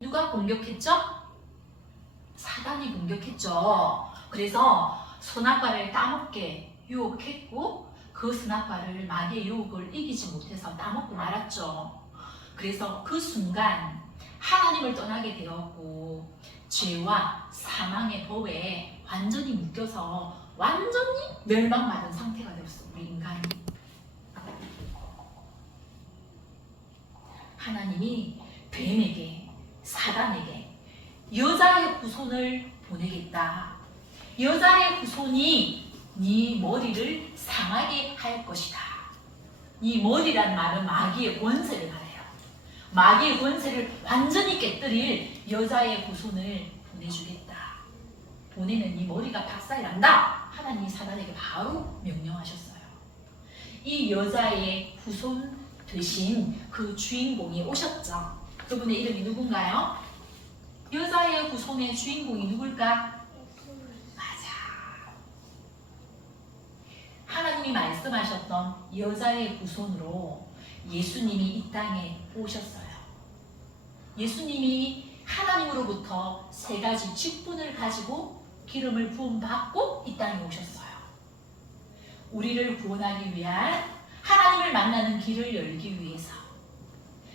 누가 공격했죠? 사단이 공격했죠. 그래서 선악과를 따먹게 유혹했고 그 선악과를 마귀의 유혹을 이기지 못해서 따먹고 말았죠. 그래서 그 순간 하나님을 떠나게 되었고 죄와 사망의 법에 완전히 묶여서 완전히 멸망받은 상태가 되었어. 우리 인간이. 하나님이 뱀에게 사단에게 여자의 후손을 보내겠다. 여자의 후손이 네 머리를 상하게 할 것이다. 이 머리란 말은 마귀의 권세를 말해요. 마귀의 권세를 완전히 깨뜨릴 여자의 후손을 보내주겠다. 보내면 이 머리가 박살난다. 하나님이 사단에게 바로 명령하셨어요. 이 여자의 후손 되신 그 주인공이 오셨죠. 그분의 이름이 누군가요? 여자의 후손의 주인공이 누굴까? 맞아. 하나님이 말씀하셨던 여자의 후손으로 예수님이 이 땅에 오셨어요. 예수님이 하나님으로부터 세 가지 직분을 가지고 기름을 부음받고 이 땅에 오셨어요. 우리를 구원하기 위한 하나님을 만나는 길을 열기 위해서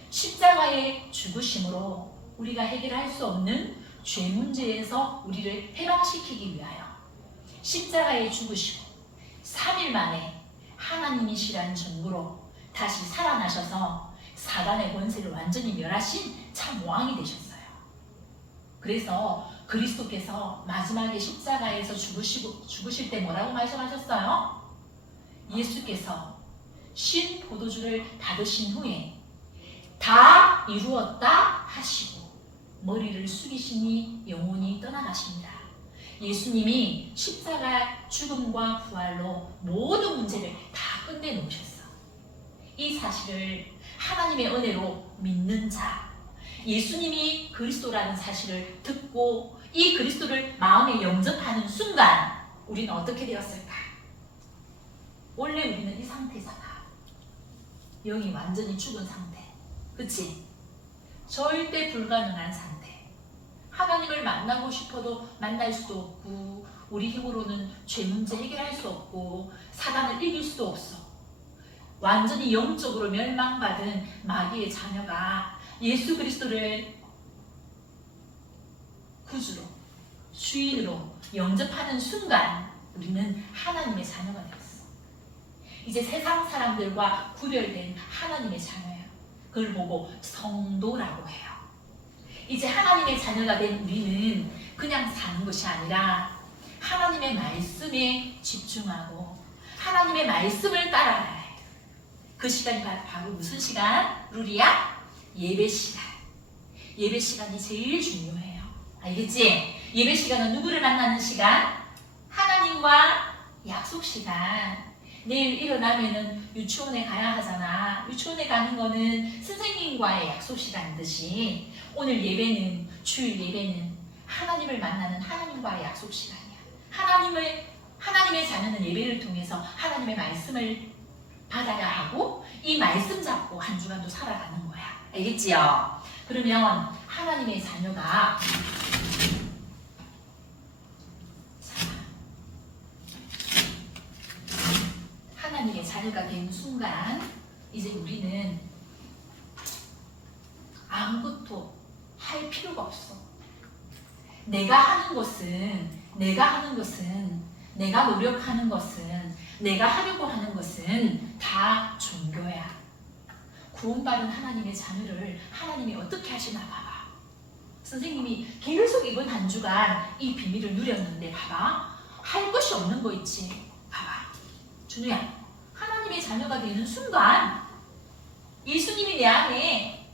십자가의 죽으심으로 우리가 해결할 수 없는 죄 문제에서 우리를 해방시키기 위하여 십자가에 죽으시고 3일 만에 하나님이시라는 증거로 다시 살아나셔서 사단의 권세를 완전히 멸하신 참 왕이 되셨어요. 그래서 그리스도께서 마지막에 십자가에서 죽으실 때 뭐라고 말씀하셨어요? 예수께서 신 포도주를 받으신 후에 다 이루었다 하시고 머리를 숙이시니 영혼이 떠나가십니다. 예수님이 십자가 죽음과 부활로 모든 문제를 다 끝내놓으셨어. 이 사실을 하나님의 은혜로 믿는 자, 예수님이 그리스도라는 사실을 듣고 이 그리스도를 마음에 영접하는 순간 우리는 어떻게 되었을까? 원래 우리는 이 상태잖아. 영이 완전히 죽은 상태. 그치? 절대 불가능한 상태. 하나님을 만나고 싶어도 만날 수도 없고 우리 힘으로는 죄 문제 해결할 수 없고 사단을 이길 수도 없어. 완전히 영적으로 멸망받은 마귀의 자녀가 예수 그리스도를 구주로, 주인으로 영접하는 순간 우리는 하나님의 자녀가 되었어. 이제 세상 사람들과 구별된 하나님의 자녀예요. 그걸 보고 성도라고 해요. 이제 하나님의 자녀가 된 우리는 그냥 사는 것이 아니라 하나님의 말씀에 집중하고 하나님의 말씀을 따라가야 해요. 그 시간이 바로 무슨 시간? 루리야? 예배 시간. 예배 시간이 제일 중요해요. 알겠지? 예배 시간은 누구를 만나는 시간? 하나님과 약속 시간. 내일 일어나면은 유치원에 가야 하잖아. 유치원에 가는 거는 선생님과의 약속 시간이듯이 오늘 예배는, 주일 예배는 하나님을 만나는 하나님과의 약속 시간이야. 하나님의 자녀는 예배를 통해서 하나님의 말씀을 받아야 하고 이 말씀 잡고 한 주간도 살아가는 거야. 알겠지요? 그러면 하나님의 자녀가 하나님의 자녀가 된 순간 이제 우리는 아무것도 할 필요가 없어. 내가 하는 것은 내가 노력하는 것은 내가 하려고 하는 것은 다 종교야. 구원받은 하나님의 자녀를 하나님이 어떻게 하시나 봐봐. 선생님이 계속 이번 한 주간 이 비밀을 누렸는데 봐봐. 할 것이 없는 거 있지. 봐봐. 준우야. 하나님의 자녀가 되는 순간 예수님이 내 안에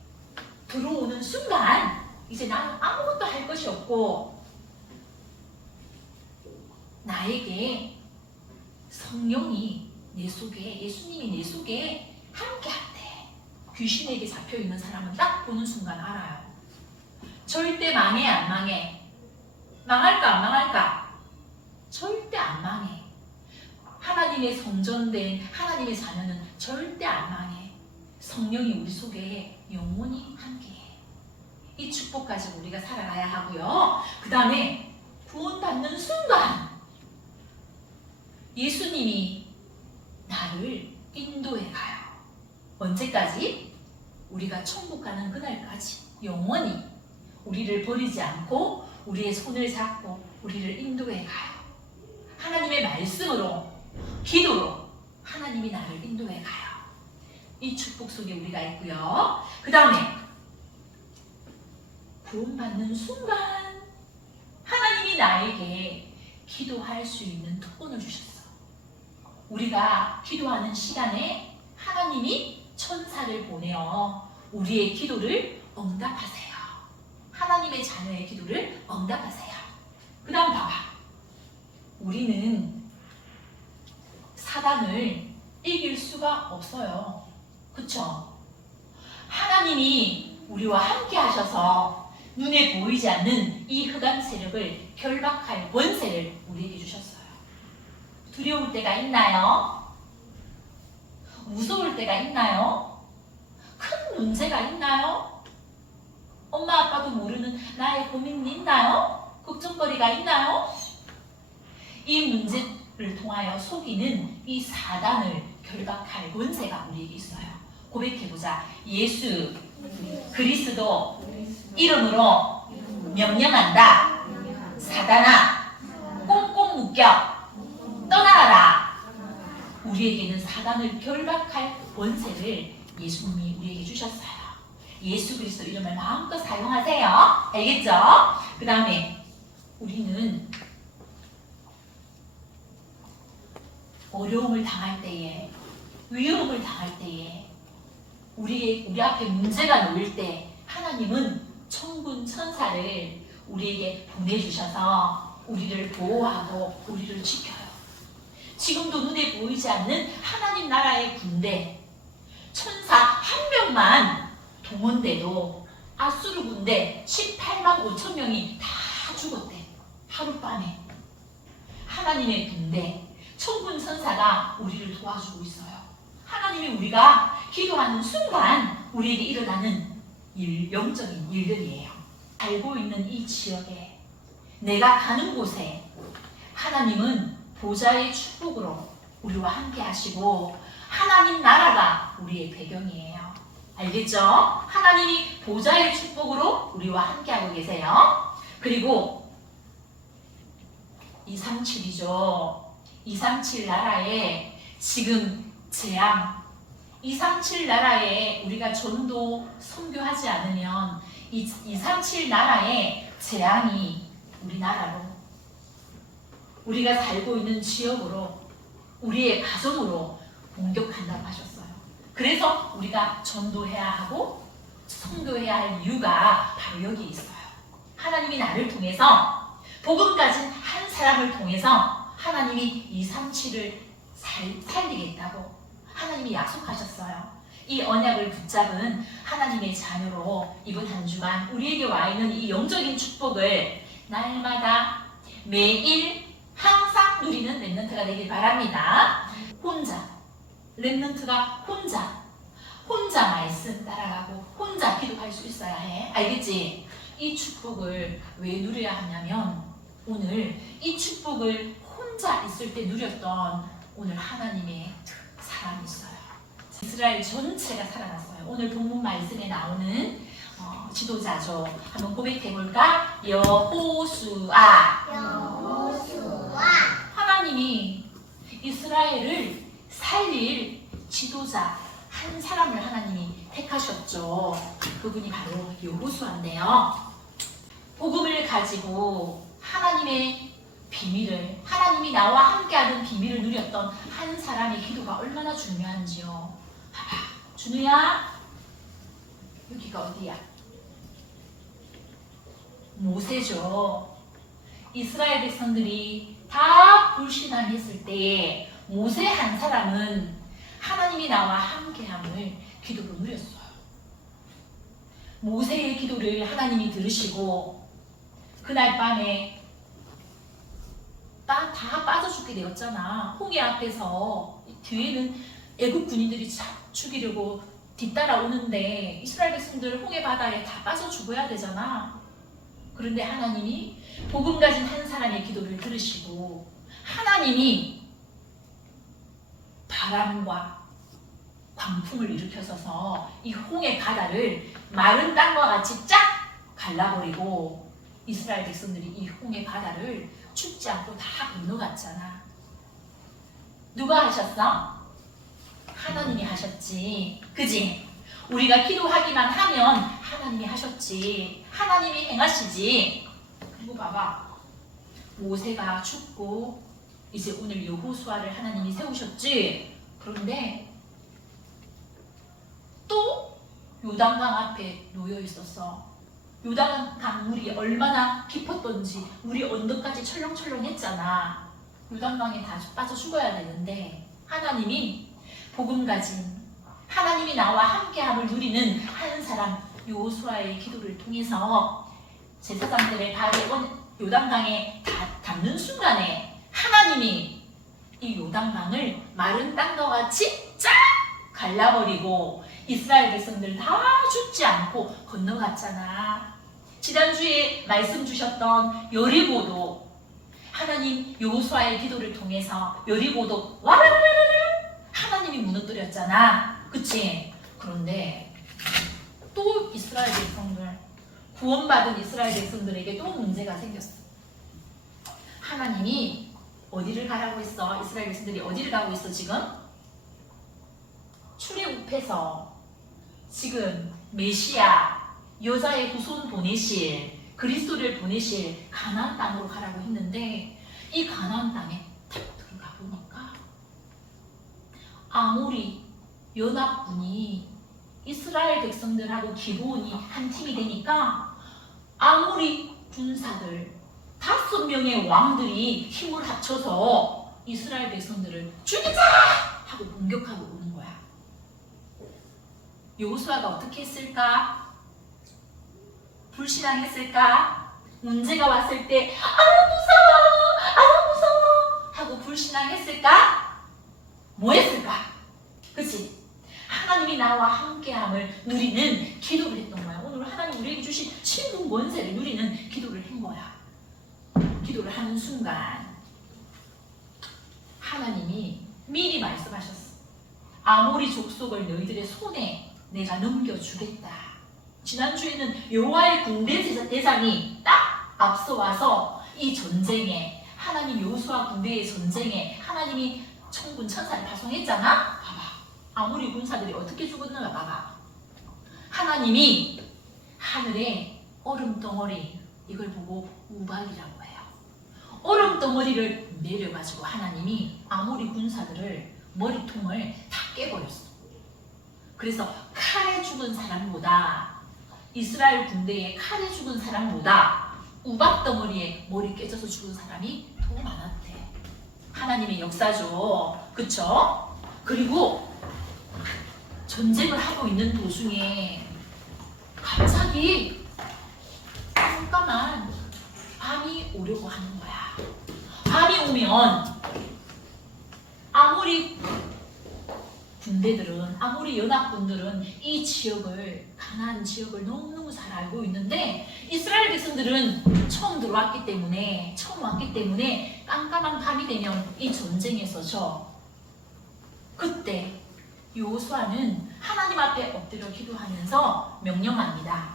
들어오는 순간 이제 나는 아무것도 할 것이 없고 나에게 성령이 내 속에 예수님이 내 속에 함께한대. 귀신에게 잡혀있는 사람은 딱 보는 순간 알아요. 절대 망해 안 망해? 망할까 안 망할까? 절대 안 망해. 하나님의 성전된 하나님의 자녀는 절대 안 망해. 성령이 우리 속에 영원히 함께해. 이 축복 가지고 우리가 살아가야 하고요. 그 다음에 구원받는 순간 예수님이 나를 인도해 가요. 언제까지? 우리가 천국 가는 그날까지 영원히 우리를 버리지 않고 우리의 손을 잡고 우리를 인도해 가요. 하나님의 말씀으로, 기도로 하나님이 나를 인도해 가요. 이 축복 속에 우리가 있고요. 그 다음에 구원받는 순간 하나님이 나에게 기도할 수 있는 특권을 주셨어. 우리가 기도하는 시간에 하나님이 천사를 보내어 우리의 기도를 응답하세요. 하나님의 자녀의 기도를 응답하세요. 그 다음 봐봐. 우리는 사단을 이길 수가 없어요. 그쵸? 하나님이 우리와 함께 하셔서 눈에 보이지 않는 이 흑암 세력을 결박할 권세를 우리에게 주셨어요. 두려울 때가 있나요? 무서울 때가 있나요? 큰 문제가 있나요? 엄마 아빠도 모르는 나의 고민이 있나요? 걱정거리가 있나요? 이 문제를 통하여 속이는 이 사단을 결박할 권세가 우리에게 있어요. 고백해보자. 예수 그리스도 이름으로 명령한다. 사단아 꽁꽁 묶여 떠나가라. 우리에게는 사단을 결박할 권세를 예수님이 우리에게 주셨어요. 예수 그리스도 이름을 마음껏 사용하세요. 알겠죠? 그 다음에 우리는 어려움을 당할 때에, 위험을 당할 때에, 우리 앞에 문제가 놓일 때 하나님은 천군 천사를 우리에게 보내주셔서 우리를 보호하고 우리를 지켜요. 지금도 눈에 보이지 않는 하나님 나라의 군대, 천사 한 명만 동원돼도 아수르 군대 18만 5천 명이 다 죽었대. 하룻밤에. 하나님의 군대, 천군 천사가 우리를 도와주고 있어요. 하나님이 우리가 기도하는 순간 우리에게 일어나는 영적인 일들이에요. 살고 있는 이 지역에, 내가 가는 곳에 하나님은 보좌의 축복으로 우리와 함께 하시고 하나님 나라가 우리의 배경이에요. 알겠죠? 하나님이 보좌의 축복으로 우리와 함께하고 계세요. 그리고 237이죠. 237 나라에 지금 재앙, 237 나라에 우리가 전도 선교하지 않으면 237 나라에 재앙이 우리나라로, 우리가 살고 있는 지역으로, 우리의 가정으로 공격한다고 하셨어요. 그래서 우리가 전도해야 하고 선교해야 할 이유가 바로 여기 있어요. 하나님이 나를 통해서, 복음 가진 한 사람을 통해서 하나님이 237을 살리겠다고 하나님이 약속하셨어요. 이 언약을 붙잡은 하나님의 자녀로 이번 한 주간 우리에게 와 있는 이 영적인 축복을 날마다 매일 항상 누리는 렘넌트가 되길 바랍니다. 혼자, 렘넌트가 혼자 말씀 따라가고 혼자 기도할 수 있어야 해. 알겠지? 이 축복을 왜 누려야 하냐면 오늘 이 축복을 혼자 있을 때 누렸던 오늘 하나님의 사람이 있어요. 이스라엘 전체가 살아났어요. 오늘 본문 말씀에 나오는 지도자죠. 한번 고백해볼까? 여호수아. 하나님이 이스라엘을 살릴 지도자 한 사람을 하나님이 택하셨죠. 그분이 바로 여호수아인데요. 복음을 가지고 하나님의 비밀을, 하나님이 나와 함께하는 비밀을 누렸던 한 사람의 기도가 얼마나 중요한지요. 봐봐, 준우야, 여기가 어디야? 모세죠. 이스라엘 백성들이 다 불신앙했을 때에 모세 한 사람은 하나님이 나와 함께함을 기도로 누렸어요. 모세의 기도를 하나님이 들으시고 그날 밤에 다 빠져 죽게 되었잖아. 홍해 앞에서 뒤에는 애국 군인들이 죽이려고 뒤따라오는데 이스라엘 백성들 홍해 바다에 다 빠져 죽어야 되잖아. 그런데 하나님이 복음 가진 한 사람의 기도를 들으시고 하나님이 바람과 광풍을 일으켜서서 이 홍해 바다를 마른 땅과 같이 쫙 갈라버리고 이스라엘 백성들이 이 홍해 바다를 춥지 않고 다 건너갔잖아. 누가 하셨어? 하나님이 하셨지. 그지? 우리가 기도하기만 하면 하나님이 하셨지. 하나님이 행하시지. 그리고 봐봐. 모세가 죽고 이제 오늘 여호수아를 하나님이 세우셨지. 그런데 또 요단강 앞에 놓여 있었어. 요단강 물이 얼마나 깊었던지 물이 언덕까지 철렁철렁 했잖아. 요단강에 다 빠져 죽어야 되는데 하나님이 복음 가진 하나님이 나와 함께함을 누리는 한 사람 여호수아의 기도를 통해서 제사장들의 발이 요단강에 닿는 순간에 하나님이 이 요단강을 마른 땅과 같이 쫙 갈라버리고 이스라엘 백성들 다 죽지 않고 건너갔잖아. 지난주에 말씀 주셨던 여리고도 하나님 여호수아의 기도를 통해서 여리고도 와라라라라 하나님이 무너뜨렸잖아. 그치? 그런데 또 이스라엘 백성들 구원받은 이스라엘 백성들에게 또 문제가 생겼어. 하나님이 어디를 가라고 했어? 이스라엘 백성들이 어디를 가고 있어 지금? 출애굽해서 지금 메시아 여자의 후손 보내실 그리스도를 보내실 가나안 땅으로 가라고 했는데 이 가나안 땅에 딱 들어가 보니까 아모리 연합군이 이스라엘 백성들하고 기브온이 한 팀이 되니까 아모리 군사들 5명의 왕들이 힘을 합쳐서 이스라엘 백성들을 죽이자 하고 공격하고 오는 거야. 여호수아가 어떻게 했을까? 불신앙했을까? 문제가 왔을 때 무서워 하고 불신앙했을까? 뭐 했을까? 그치? 하나님이 나와 함께함을 누리는 기도를 했던 거야. 오늘 하나님 우리에게 주신 신분 권세를 누리는 기도를 한 거야. 기도를 하는 순간 하나님이 미리 말씀하셨어. 아모리 족속을 너희들의 손에 내가 넘겨주겠다. 지난주에는 여호와의 군대 대장이 딱 앞서와서 이 전쟁에 하나님 여호수아 군대의 전쟁에 하나님이 천군 천사를 파송했잖아. 봐봐. 아모리 군사들이 어떻게 죽었는가 봐봐. 하나님이 하늘에 얼음덩어리 이걸 보고 우박이라고 해요. 얼음덩어리를 내려가지고 하나님이 아모리 군사들을 머리통을 다 깨버렸어. 그래서 칼에 죽은 사람보다 이스라엘 군대에 칼에 죽은 사람보다 우박덩어리에 머리 깨져서 죽은 사람이 더 많았대. 하나님의 역사죠. 그쵸? 그리고 전쟁을 하고 있는 도중에 갑자기 깜깜한 밤이 오려고 하는 거야. 밤이 오면 아모리 군대들은 아모리 연합군들은 이 지역을 가나안 지역을 너무너무 잘 알고 있는데 이스라엘 백성들은 처음 왔기 때문에 깜깜한 밤이 되면 이 전쟁에서 져. 그때 여호수아는 하나님 앞에 엎드려 기도하면서 명령합니다.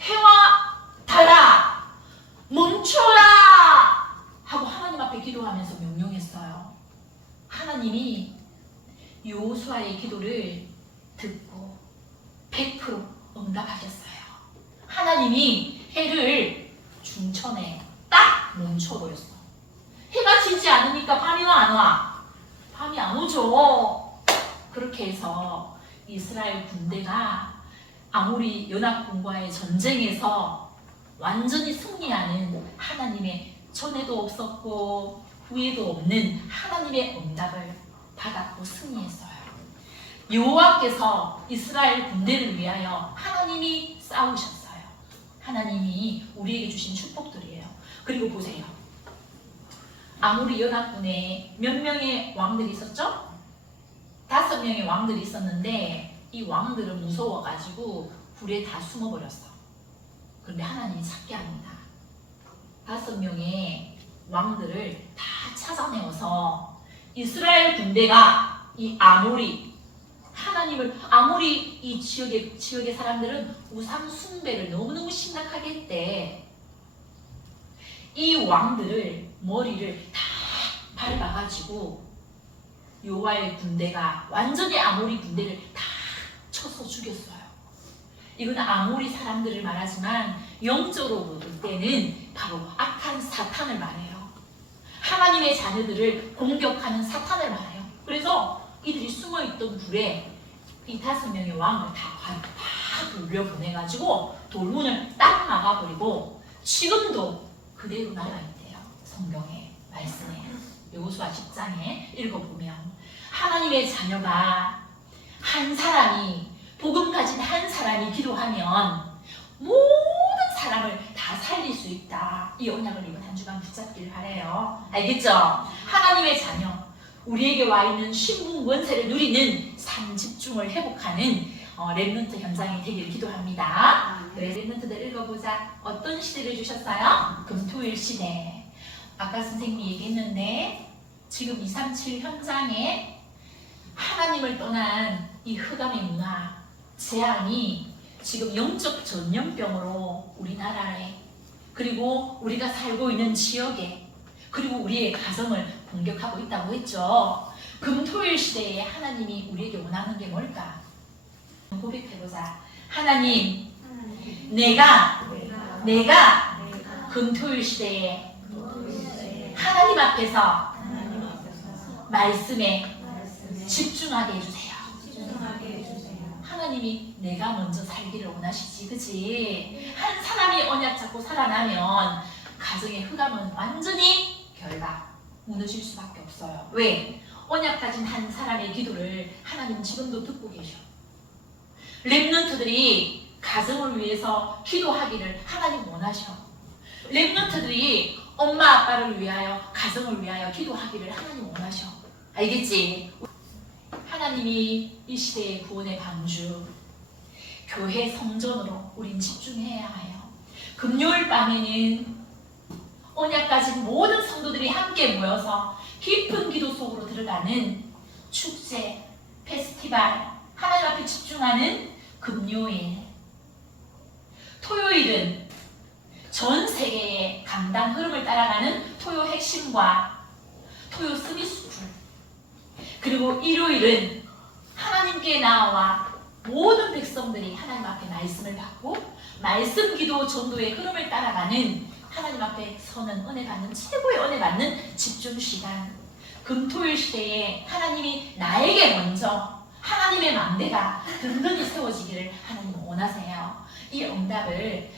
해와 달아 멈춰라 하고 하나님 앞에 기도하면서 명령했어요. 하나님이 여호수아의 기도를 듣고 100% 응답하셨어요. 하나님이 해를 중천에 딱 멈춰버렸어. 해가 지지 않으니까 밤이 와 안 와? 밤이 안 오죠. 그렇게 해서 이스라엘 군대가 아모리 연합군과의 전쟁에서 완전히 승리하는 하나님의 전에도 없었고 후에도 없는 하나님의 응답을 받았고 승리했어요. 여호와께서 이스라엘 군대를 위하여 하나님이 싸우셨어요. 하나님이 우리에게 주신 축복들이에요. 그리고 보세요. 아모리 연합군에 몇 명의 왕들이 있었죠? 5명의 왕들이 있었는데 이 왕들은 무서워가지고 굴에 다 숨어버렸어. 그런데 하나님이 찾게 합니다. 5명의 왕들을 다 찾아내어서 이스라엘 군대가 이 아모리 이 지역의 사람들은 우상 숭배를 너무너무 심각하게 했대. 이 왕들을 머리를 다 밟아가지고 여호와의 군대가 완전히 아모리 군대를 다 쳐서 죽였어요. 이건 아모리 사람들을 말하지만 영적으로 볼 때는 바로 악한 사탄을 말해요. 하나님의 자녀들을 공격하는 사탄을 말해요. 그래서 이들이 숨어있던 굴에 이 5명의 왕을 다 돌려보내가지고 돌문을 딱 막아버리고 지금도 그대로 남아있대요. 성경에 말씀에 여호수아 10장에 읽어보면 하나님의 자녀가 한 사람이 복음 가진 한 사람이 기도하면 모든 사람을 다 살릴 수 있다. 이 언약을 이번 한 주간 붙잡기를 바래요. 알겠죠? 하나님의 자녀 우리에게 와 있는 신분 권세를 누리는 삶 집중을 회복하는 렘넌트 현장이 되기를 기도합니다. 그래 렘넌트들 읽어보자. 어떤 시대를 주셨어요? 금토일 시대. 아까 선생님이 얘기했는데 지금 237 현장에 하나님을 떠난 이 흑암의 문화 재앙이 지금 영적 전염병으로 우리나라에 그리고 우리가 살고 있는 지역에 그리고 우리의 가정을 공격하고 있다고 했죠. 금토일 시대에 하나님이 우리에게 원하는 게 뭘까? 고백해보자. 하나님, 내가 금토일 시대에 하나님 앞에서 말씀에 집중하게 해주세요. 하나님이 내가 먼저 살기를 원하시지, 그치? 한 사람이 언약 잡고 살아나면 가정의 흑암은 완전히 결박, 무너질 수밖에 없어요. 왜? 언약 가진 한 사람의 기도를 하나님 지금도 듣고 계셔. 렘넌트들이 가정을 위해서 기도하기를 하나님 원하셔. 렘넌트들이 엄마 아빠를 위하여 가정을 위하여 기도하기를 하나님 원하셔. 알겠지? 하나님이 이 시대의 구원의 방주 교회 성전으로 우린 집중해야 해요. 금요일 밤에는 언약 가진 모든 성도들이 함께 모여서 깊은 기도 속으로 들어가는 축제, 페스티벌, 하나님 앞에 집중하는 금요일. 토요일은 전 세계의 강단 흐름을 따라가는 토요 핵심과 토요 스미스쿨. 그리고 일요일은 하나님께 나와 모든 백성들이 하나님 앞에 말씀을 받고 말씀 기도 전도의 흐름을 따라가는 하나님 앞에 서는 은혜 받는 최고의 은혜 받는 집중 시간. 금토일 시대에 하나님이 나에게 먼저 하나님의 망대가 든든히 세워지기를 하나님 원하세요. 이 응답을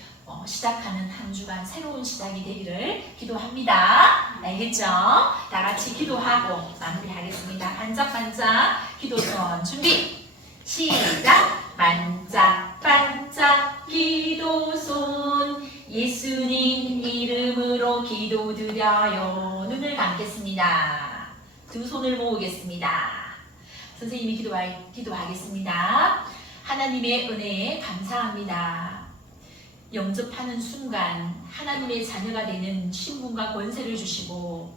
시작하는 한 주간 새로운 시작이 되기를 기도합니다. 알겠죠? 다 같이 기도하고 마무리하겠습니다. 반짝반짝 기도선 준비 시작. 반짝반짝 기도손 예수님 이름으로 기도드려요. 눈을 감겠습니다. 두 손을 모으겠습니다. 선생님이 기도하겠습니다. 하나님의 은혜에 감사합니다. 영접하는 순간 하나님의 자녀가 되는 신분과 권세를 주시고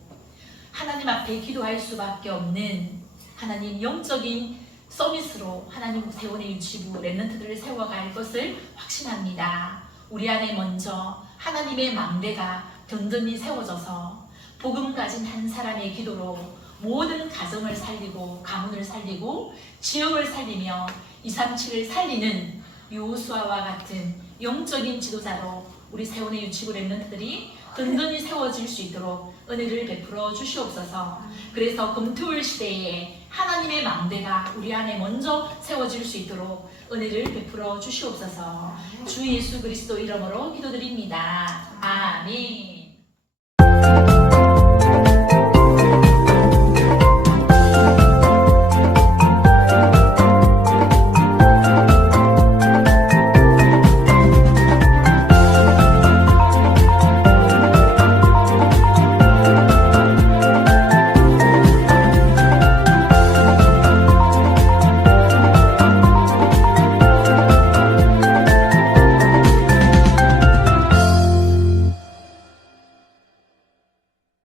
하나님 앞에 기도할 수밖에 없는 하나님 영적인 서비스로 하나님 세원의 유치부 렘넌트들을 세워갈 것을 확신합니다. 우리 안에 먼저 하나님의 망대가 든든히 세워져서 복음 가진 한 사람의 기도로 모든 가정을 살리고 가문을 살리고 지역을 살리며 237을 살리는 여호수아와 같은 영적인 지도자로 우리 세원의 유치부 렘넌트들이 든든히 세워질 수 있도록 은혜를 베풀어 주시옵소서. 그래서 금토일 시대에 하나님의 망대가 우리 안에 먼저 세워질 수 있도록 은혜를 베풀어 주시옵소서. 주 예수 그리스도 이름으로 기도드립니다. 아멘.